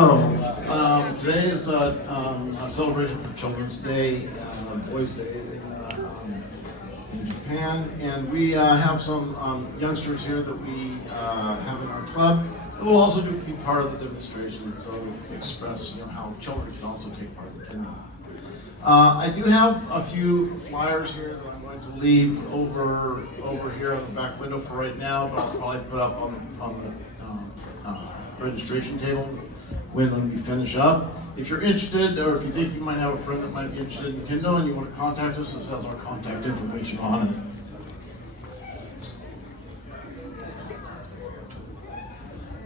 Today is a celebration for Children's Day, Boys' Day in Japan, and we have some youngsters here that we have in our club. And we'll also be part of the demonstration, so express how children can also take part in the Kendo. I do have a few flyers here that I'm going to leave over here on the back window for right now, but I'll probably put up on the registration table when we finish up. If you're interested, or if you think you might have a friend that might be interested in Kendo and you want to contact us, this has our contact information on it.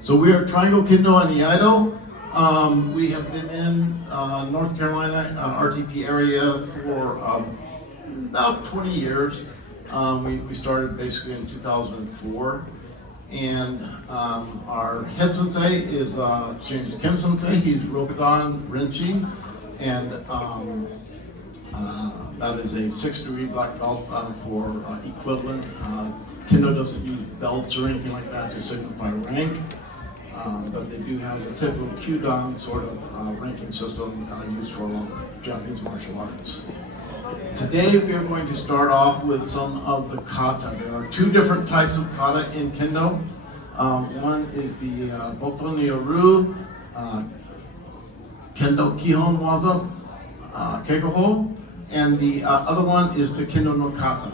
So we are Triangle Kendo in the Ido. We have been in North Carolina, RTP area for about 20 years. We started basically in 2004. And our head sensei is James Kim sensei. He's Rokudan Renchi, and that is a 6th-degree black belt for equivalent. Kendo doesn't use belts or anything like that to signify rank, but they do have the typical Kyudan sort of ranking system used for Japanese martial arts. Today we are going to start off with some of the kata. There are two different types of kata in Kendo. One is the Boto no Yoru Kendo Kihon Waza Keikoho, and the other one is the Kendo no Kata.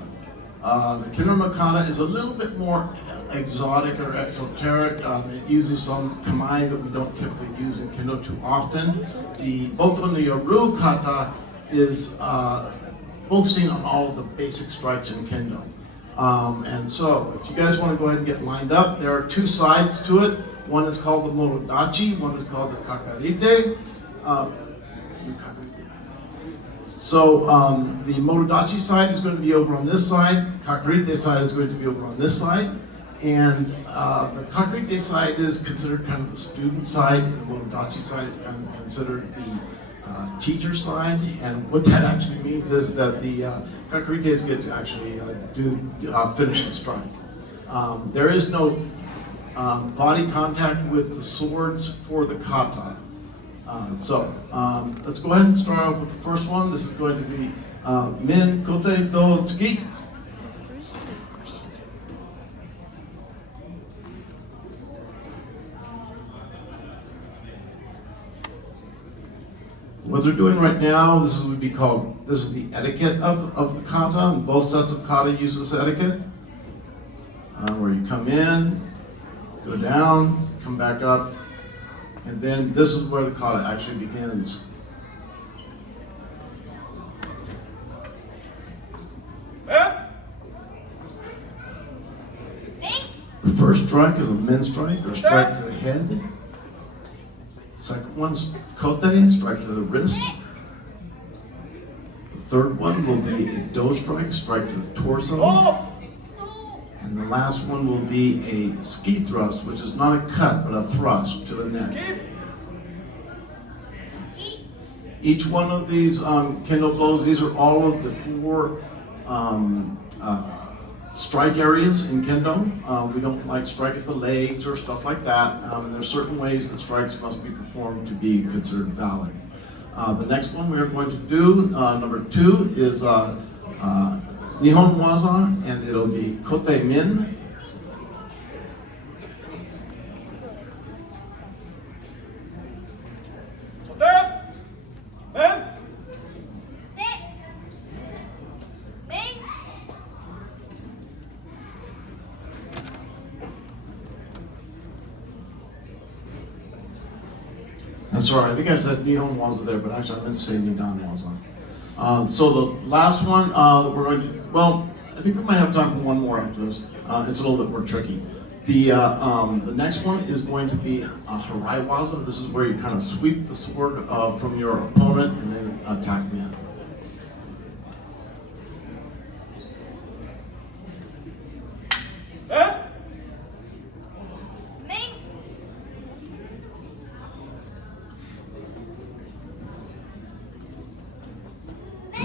The Kendo no Kata is a little bit more exotic or esoteric. It uses some kamae that we don't typically use in Kendo too often. The Boto no Yoru Kata is focusing on all of the basic strikes in Kendo. And so, if you guys want to go ahead and get lined up, there are two sides to it. One is called the Motodachi, one is called the Kakarite. So, the Motodachi side is going to be over on this side, the Kakarite side is going to be over on this side. And the Kakarite side is considered kind of the student side, and the Motodachi side is kind of considered the teacher side, and what that actually means is that the Kakarites get to actually finish the strike. There is no body contact with the swords for the kata. So let's go ahead and start off with the first one. This is going to be Min Kote Do Tsuki. What they're doing right now, this is the etiquette of the kata, and both sets of kata use this etiquette. Where you come in, go down, come back up, and then this is where the kata actually begins. The first strike is a min strike, or strike to the head. Second one's kote, strike to the wrist. The third one will be a do strike, strike to the torso. And the last one will be a ski thrust, which is not a cut, but a thrust to the neck. Each one of these Kendo blows, these are all of the four strike areas in Kendo. We don't like strike at the legs or stuff like that. And there's certain ways that strikes must be performed to be considered valid. The next one we are going to do, number 2, is Nihon Waza, and it'll be Kote Min. Sorry, I think I said Nihon Waza there, but actually I meant to say Nidan Waza. So the last one that we're going to, well, I think we might have time for one more after this. It's a little bit more tricky. The next one is going to be Harai Waza. This is where you kind of sweep the sword from your opponent and then attack me.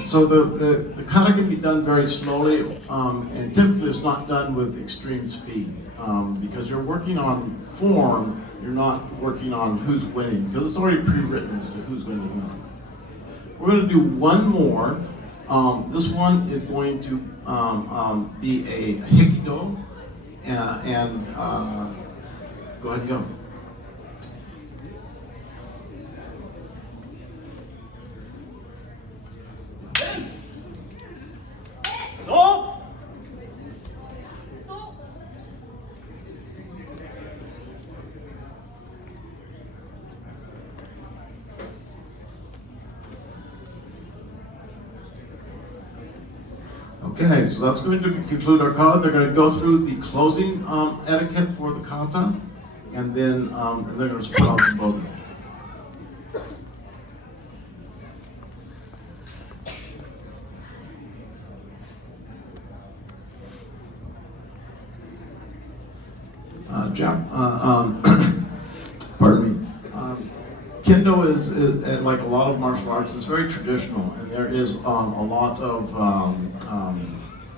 So the kata can be done very slowly, and typically it's not done with extreme speed, because you're working on form You're not working on who's winning, because it's already pre-written as to who's going to win. We're going to do one more. This one is going to be a Hikido, and go ahead and go. Okay, so that's going to conclude our kata. They're going to go through the closing etiquette for the kata, and then they're going to split out the boga. Pardon me. Kendo is like a lot of martial arts. It's very traditional, and there is a lot of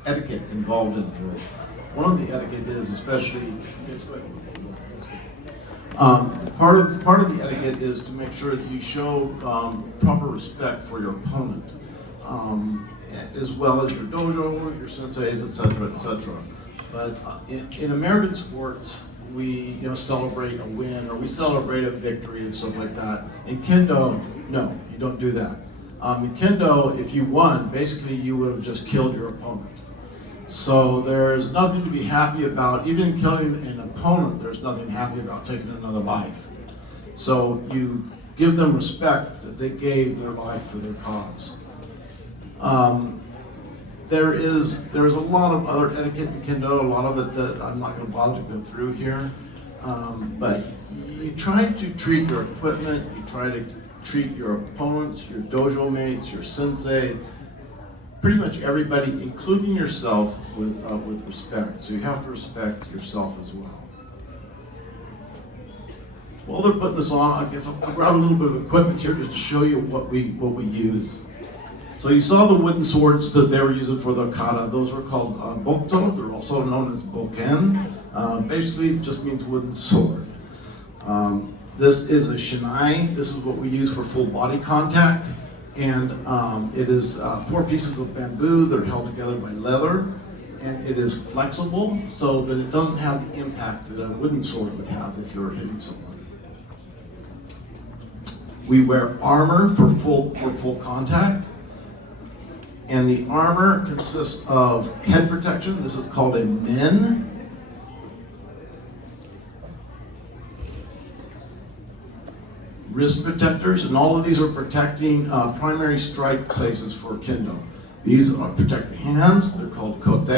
etiquette involved in it. One of the etiquette is especially part of the etiquette is to make sure that you show proper respect for your opponent, as well as your dojo, your senseis, etc., etc. But in American sports, we celebrate a win or we celebrate a victory and stuff like that. In Kendo, no, you don't do that. In Kendo, if you won, basically you would have just killed your opponent. So there's nothing to be happy about. Even in killing an opponent, there's nothing happy about taking another life. So you give them respect that they gave their life for their cause. There's a lot of other etiquette in Kendo, a lot of it that I'm not going to bother to go through here. But you try to treat your equipment, you try to treat your opponents, your dojo mates, your sensei, pretty much everybody, including yourself, with respect. So you have to respect yourself as well. While they're putting this on, I guess I'll grab a little bit of equipment here just to show you what we use. So you saw the wooden swords that they were using for the kata. Those were called bokto. They're also known as boken. Basically, it just means wooden sword. This is a shinai. This is what we use for full body contact. And it is 4 pieces of bamboo that are held together by leather. And it is flexible so that it doesn't have the impact that a wooden sword would have if you were hitting someone. We wear armor for full contact. And the armor consists of head protection. This is called a men. Wrist protectors, and all of these are protecting primary strike places for Kendo. These are protect the hands. They're called kote.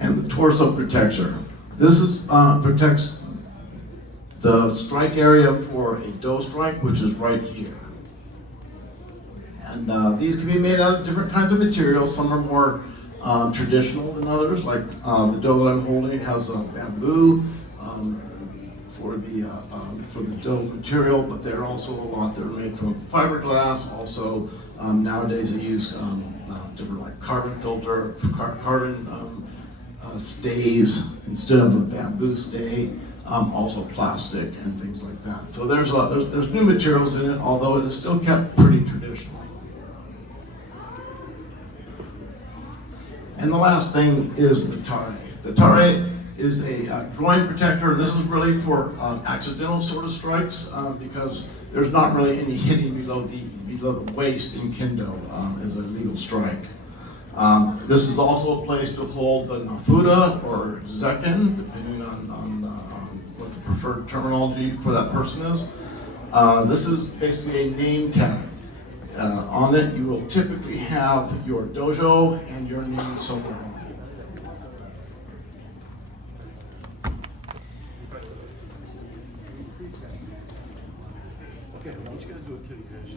And the torso protection. This is protects the strike area for a do strike, which is right here. And these can be made out of different kinds of materials. Some are more traditional than others, like the do that I'm holding has bamboo for the do material, but there are also a lot that are made from fiberglass. Also, nowadays they use different like carbon filter, carbon stays instead of a bamboo stay. Also plastic and things like that. So there's new materials in it, although it is still kept pretty traditional. And the last thing is the tare. The tare is a groin protector. This is really for accidental sort of strikes because there's not really any hitting below the waist in Kendo as a legal strike. This is also a place to hold the nafuda or zekken, depending on what the preferred terminology for that person is. This is basically a name tag. On it, you will typically have your dojo and your name somewhere on it. Okay, why don't you guys do a kitty cash?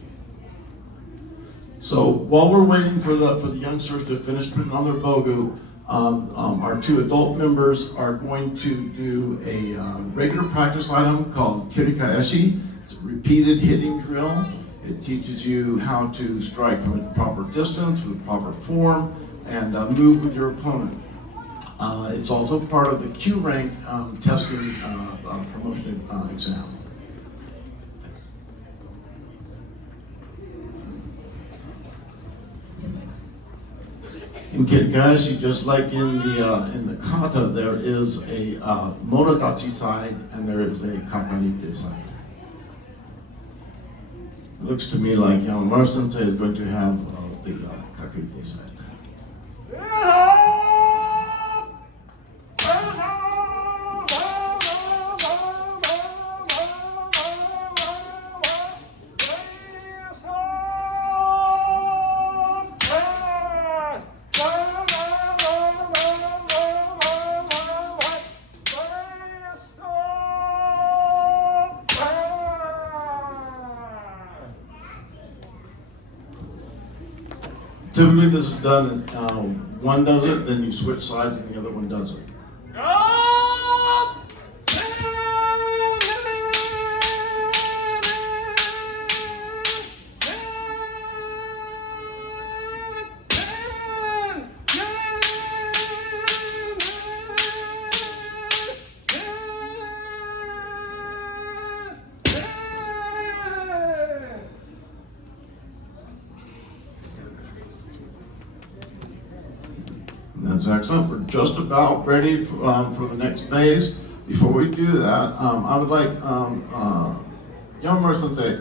So while we're waiting for the youngsters to finish putting on their bogu, our 2 adult members are going to do a regular practice item called kirikaeshi. It's a repeated hitting drill. It teaches you how to strike from a proper distance with a proper form and move with your opponent. It's also part of the Q rank testing promotion exam. Okay, guys, you just like in the kata, there is a motodachi side and there is a kakarite side. It looks to me like Yamamura Sensei is going to have the kakarite side. Typically this is done, one does it, then you switch sides and the other one does it. That's excellent. We're just about ready for the next phase. Before we do that, I would like Yamamura Sensei,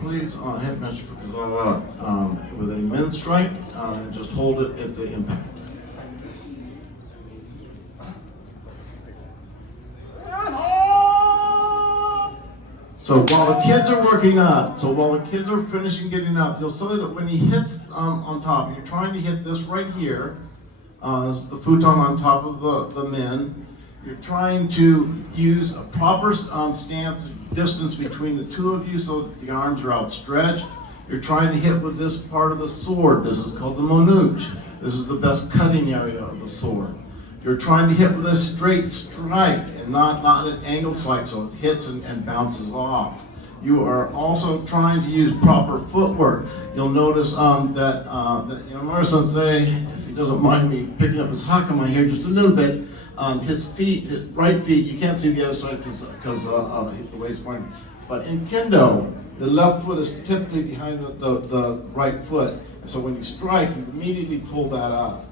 please head measure for Kazawa with a min strike and just hold it at the impact. So while the kids are working up, while the kids are finishing getting up, you'll see that when he hits on top, you're trying to hit this right here. This is the futon on top of the min. You're trying to use a proper stance, distance between the two of you so that the arms are outstretched. You're trying to hit with this part of the sword. This is called the monuch. This is the best cutting area of the sword. You're trying to hit with a straight strike and not an angle strike so it hits and bounces off. You are also trying to use proper footwork. You'll notice that Yamamura Sensei, if he doesn't mind me picking up his hakama here just a little bit, his right feet, you can't see the other side because the way it's pointing. But in Kendo, the left foot is typically behind the right foot. So when you strike, you immediately pull that up.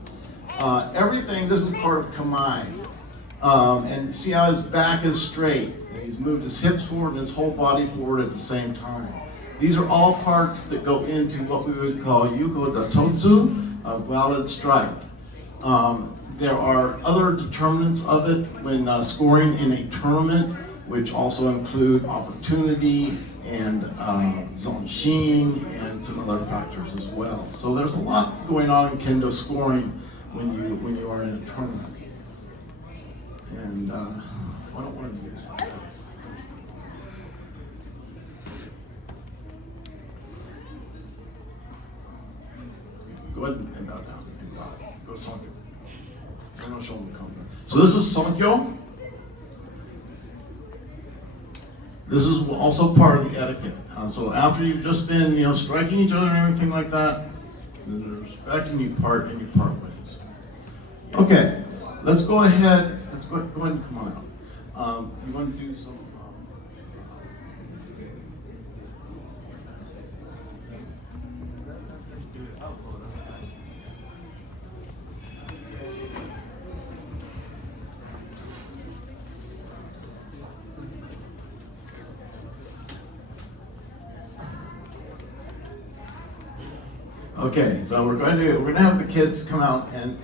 Everything, this is part of Kamae. And see how his back is straight. And he's moved his hips forward and his whole body forward at the same time. These are all parts that go into what we would call Yuko Datotsu, a valid strike. There are other determinants of it when scoring in a tournament, which also include opportunity and zonshin and some other factors as well. So there's a lot going on in Kendo scoring when you are in a tournament. And why don't one of you guys? Go ahead and bow down. Go Sankyo. No shoulder coming. So this is Sankyo. This is also part of the etiquette. So after you've just been, striking each other and everything like that, then respect and you part ways. Okay, let's go ahead. Let's go ahead and come on out. You want to do some. Okay, so we're gonna have the kids come out and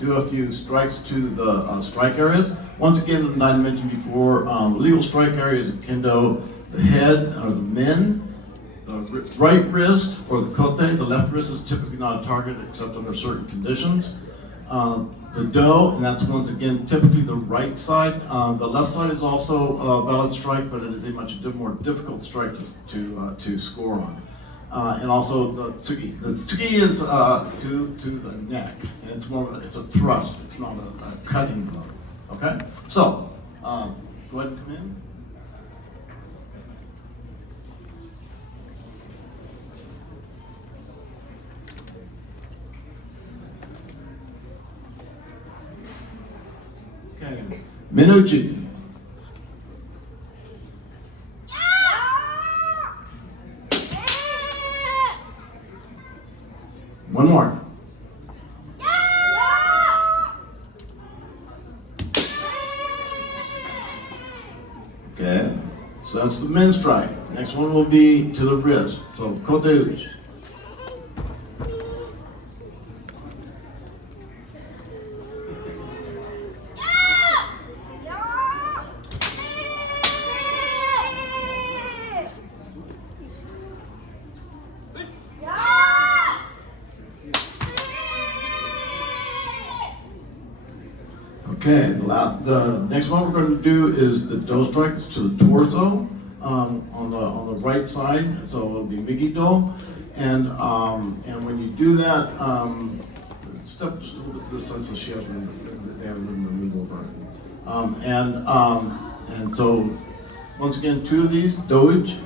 do a few strikes to the strike areas. Once again, as I mentioned before, legal strike areas in Kendo: the head or the min, the right wrist or the kote. The left wrist is typically not a target except under certain conditions. The do, and that's once again typically the right side. The left side is also a valid strike, but it is a much more difficult strike to score on. And also the tsugi. The tsugi is to the neck, and it's a thrust. It's not a cutting blow. Okay, so go ahead and come in. Minuchi. One more. Okay, so that's the min strike. Next one will be to the wrist. So kote-uchi. Okay, the next one we're going to do is the do strike to the torso on the right side. So it'll be Migi-do, and when you do that, step just a little bit to the side so she has room. They have room to move over. And so once again, two of these doge.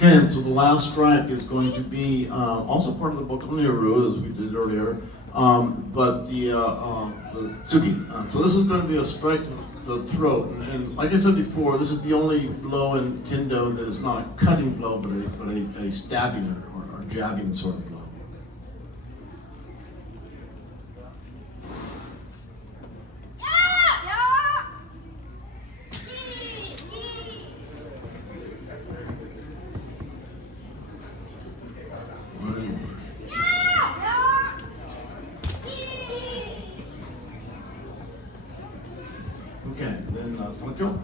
Okay, and so the last strike is going to be also part of the Botoneru, as we did earlier, but the tsugi. So this is going to be a strike to the throat, and like I said before, this is the only blow in Kendo that is not a cutting blow, but a stabbing or jabbing sort of blow. Okay, then Sankyo.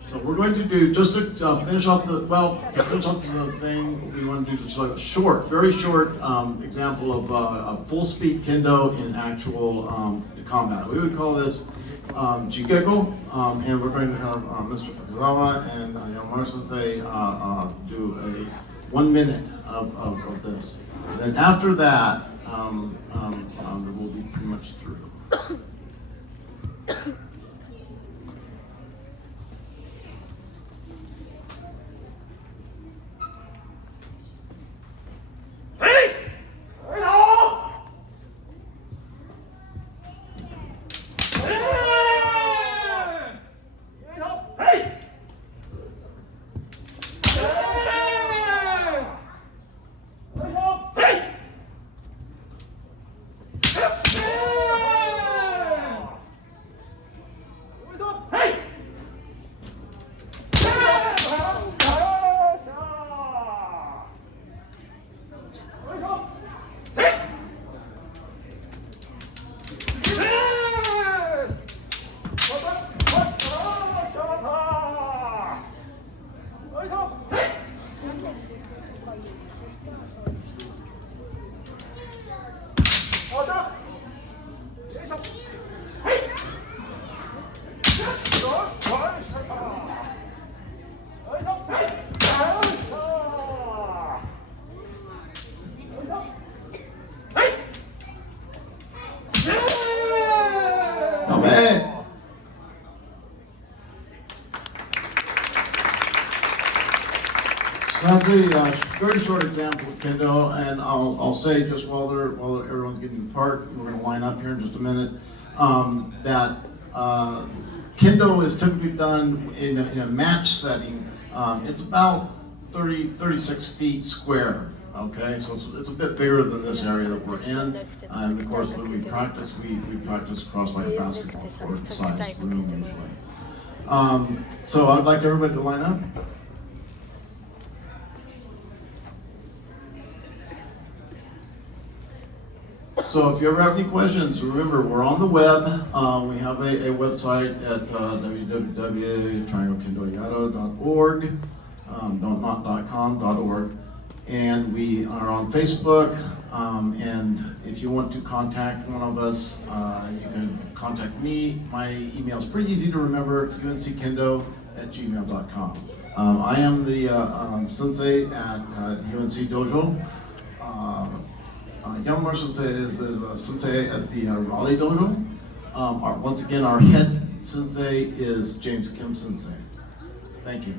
So we're going to do, just to finish off the thing, we want to do just like a short, very short example of a full speed kendo in actual combat. We would call this jigeko, and we're going to have Mr. Fukuzawa and Yamamura Sensei do a 1 minute of this. And then after that, we'll be pretty much through. That's a very short example of Kendo, and I'll say just while everyone's getting apart, we're going to line up here in just a minute, that Kendo is typically done in a match setting. It's about 36 feet square. Okay, so it's a bit bigger than this area that we're in, and of course when we practice across like a basketball court size room usually. So I'd like everybody to line up. So if you ever have any questions, remember we're on the web. We have a website at www.trianglekendoyado.org, not .com.org, and we are on Facebook. And if you want to contact one of us, you can contact me. My email is pretty easy to remember: uncKendo@gmail.com. I am the sensei at the UNC Dojo. Yamamura Sensei is a sensei at the Raleigh Dojo. Once again, our head sensei is James Kim Sensei. Thank you.